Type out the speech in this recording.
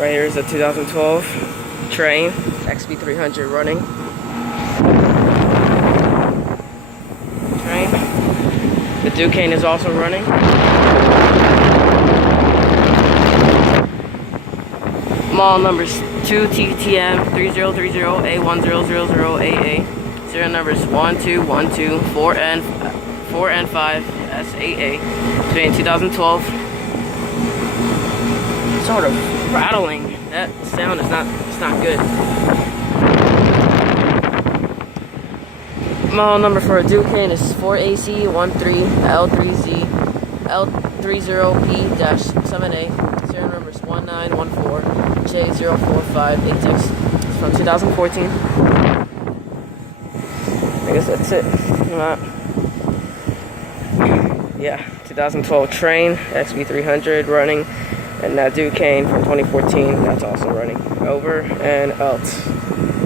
Right here is a 2012 Trane XB300 running. Trane. The Duquesne is also running. Model numbers 2TTM 3030A1000AA. Serial numbers 1212 4N5 S8A. Today 2012. Sort of rattling. That sound is not good. Model number for a Duquesne is 4AC13L3Z L30P-7A. Serial number is 1914J0458X. It's from 2014. I guess that's it. Yeah, 2012 Trane XB300 running, and that Duquesne from 2014 that's also running. Over and out.